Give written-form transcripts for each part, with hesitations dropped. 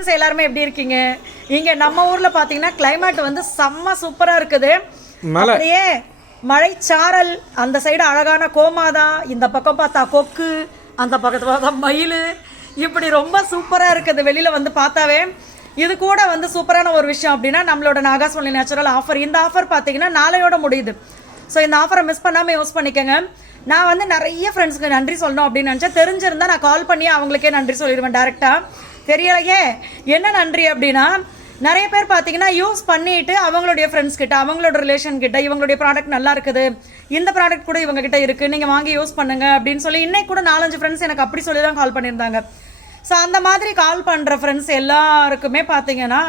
Friends எல்லாருமே எப்படி இருக்கீங்க? இங்க நம்ம ஊர்ல பாத்தீங்கன்னா கிளைமேட் வந்து செம்ம சூப்பரா இருக்குது. அப்படியே மழைச்சாரல், அந்த சைடு அழகான கோமாதா, இந்த பக்கம் பார்த்தா கொக்கு, அந்த பக்கத்துல பார்த்தா மயில், இப்படி ரொம்ப சூப்பரா இருக்குது வெளியில வந்து பார்த்தாவே. இது கூட வந்து சூப்பரான ஒரு விஷயம் அப்படின்னா நம்மளோட நாகாஸ்வலி நேச்சுரல் ஆஃபர். இந்த ஆஃபர் பார்த்தீங்கன்னா நாளையோட முடியுது. ஸோ இந்த ஆஃபரை மிஸ் பண்ணாமல் யூஸ் பண்ணிக்கோங்க. நான் வந்து நிறைய ஃப்ரெண்ட்ஸ்க்கு நன்றி சொல்லணும் அப்படின்னு நினச்சேன். தெரிஞ்சிருந்தா நான் கால் பண்ணி அவங்களுக்கே நன்றி சொல்லிடுவேன் டேரெக்டாக. தெரியலையே என்ன நன்றி அப்படின்னா, நிறைய பேர் பார்த்தீங்கன்னா யூஸ் பண்ணிட்டு அவங்களுடைய ஃப்ரெண்ட்ஸ் கிட்ட, அவங்களோட ரிலேஷன் கிட்ட, இவங்களுடைய ப்ராடக்ட் நல்லா இருக்குது, இந்த ப்ராடக்ட் கூட இவங்க கிட்ட இருக்குது, நீங்கள் வாங்கி யூஸ் பண்ணுங்க அப்படின்னு சொல்லி இன்னைக்கு கூட 4-5 ஃப்ரெண்ட்ஸ் எனக்கு அப்படி சொல்லி தான் கால் பண்ணியிருந்தாங்க. ஸோ அந்த மாதிரி கால் பண்ணுற ஃப்ரெண்ட்ஸ் எல்லாருக்குமே பார்த்தீங்கன்னா,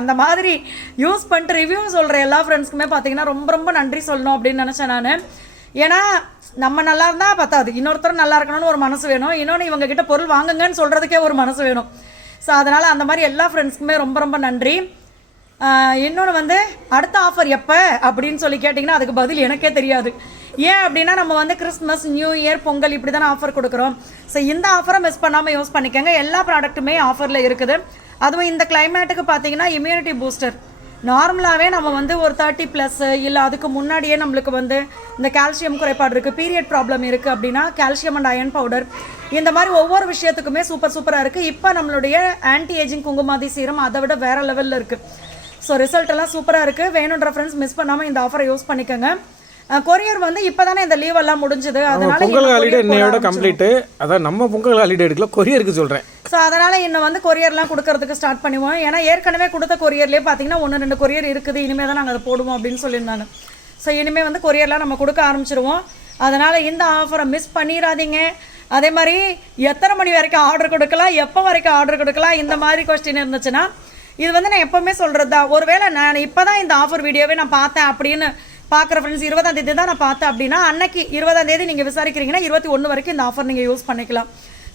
அந்த மாதிரி யூஸ் பண்ணிட்டு ரிவ்யூ சொல்கிற எல்லா ஃப்ரெண்ட்ஸ்க்குமே பார்த்தீங்கன்னா ரொம்ப ரொம்ப நன்றி சொல்லணும் அப்படின்னு நினச்சேன் நான். ஏன்னா நம்ம நல்லா இருந்தால் பத்தாது, இன்னொருத்தரும் நல்லா இருக்கணும்னு ஒரு மனசு வேணும், இன்னொன்று இவங்க கிட்ட பொருள் வாங்குங்கன்னு சொல்கிறதுக்கே ஒரு மனசு வேணும். ஸோ அதனால் அந்த மாதிரி எல்லா ஃப்ரெண்ட்ஸ்க்குமே ரொம்ப ரொம்ப நன்றி. இன்னொன்று வந்து அடுத்த ஆஃபர் எப்போ அப்படின்னு சொல்லி கேட்டிங்கன்னா அதுக்கு பதில் எனக்கே தெரியாது. ஏன் அப்படின்னா நம்ம வந்து கிறிஸ்மஸ், நியூ இயர், பொங்கல் இப்படி தானே ஆஃபர் கொடுக்குறோம். ஸோ இந்த ஆஃபரை மிஸ் பண்ணாமல் யூஸ் பண்ணிக்கோங்க. எல்லா ப்ராடக்ட்டுமே ஆஃபரில் இருக்குது. அதுவும் இந்த கிளைமேட்டுக்கு பார்த்தீங்கன்னா இம்யூனிட்டி பூஸ்டர். நார்மலாகவே நம்ம வந்து ஒரு 30+ இல்லை அதுக்கு முன்னாடியே நம்மளுக்கு வந்து இந்த கால்சியம் குறைபாடு இருக்குது, பீரியட் ப்ராப்ளம் இருக்குது அப்படின்னா கால்சியம் அண்ட் அயன் பவுடர், இந்த மாதிரி ஒவ்வொரு விஷயத்துக்குமே சூப்பராக இருக்குது. இப்போ நம்மளுடைய ஆன்டி ஏஜிங் குங்குமாதி சீரம் அதை விட வேறு லெவலில் இருக்குது. ஸோ ரிசல்ட் எல்லாம் சூப்பராக இருக்குது. வேணுன்ற ஃப்ரெண்ட்ஸ் மிஸ் பண்ணாமல் இந்த ஆஃபரை யூஸ் பண்ணிக்கோங்க. கொரியர் வந்து இப்போதானே இந்த லீவ் எல்லாம் முடிஞ்சது, அதனால பொங்கல் ஹாலிடே இன்னையோட கம்ப்ளீட். அதான் நம்ம பொங்கல் ஹாலிடே எடுக்கல, கொரியருக்கு சொல்கிறேன். ஸோ அதனால் இன்னும் வந்து கொரியர்லாம் கொடுக்கறதுக்கு ஸ்டார்ட் பண்ணுவோம். ஏன்னா ஏற்கனவே கொடுத்த கொரியர்லேயே பார்த்தீங்கன்னா 1-2 கொரியர் இருக்குது, இனிமேல் தான் நாங்கள் அதை போடுவோம் அப்படின்னு சொல்லியிருந்தாங்க. ஸோ இனிமேல் வந்து கொரியர்லாம் நம்ம கொடுக்க ஆரம்பிச்சிருவோம். அதனால் இந்த ஆஃபரை மிஸ் பண்ணிடாதீங்க. அதே மாதிரி எத்தனை மணி வரைக்கும் ஆர்டர் கொடுக்கலாம், எப்போ வரைக்கும் ஆர்டர் கொடுக்கலாம், இந்த மாதிரி கொஸ்டின் இருந்துச்சுன்னா இது வந்து நான் எப்போவுமே சொல்கிறது தான். ஒருவேளை நான் இப்போ தான் இந்த ஆஃபர் வீடியோவே நான் பார்த்தேன் அப்படின்னு பார்க்குற ஃப்ரெண்ட்ஸ் 20ஆம் தேதி தான் நான் பார்த்தேன் அப்படின்னா, அன்னைக்கு 20ஆம் தேதி நீங்கள் விசாரிக்கிறீங்கன்னா 21 வரைக்கும் இந்த ஆஃபர் நீங்கள் யூஸ் பண்ணிக்கலாம்.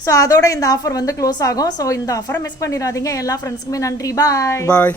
ஸோ அதோட இந்த ஆஃபர் வந்து க்ளோஸ் ஆகும். ஸோ இந்த ஆஃபரை மிஸ் பண்ணிடாதீங்க. எல்லா ஃப்ரெண்ட்ஸுக்குமே நன்றி. பாய்.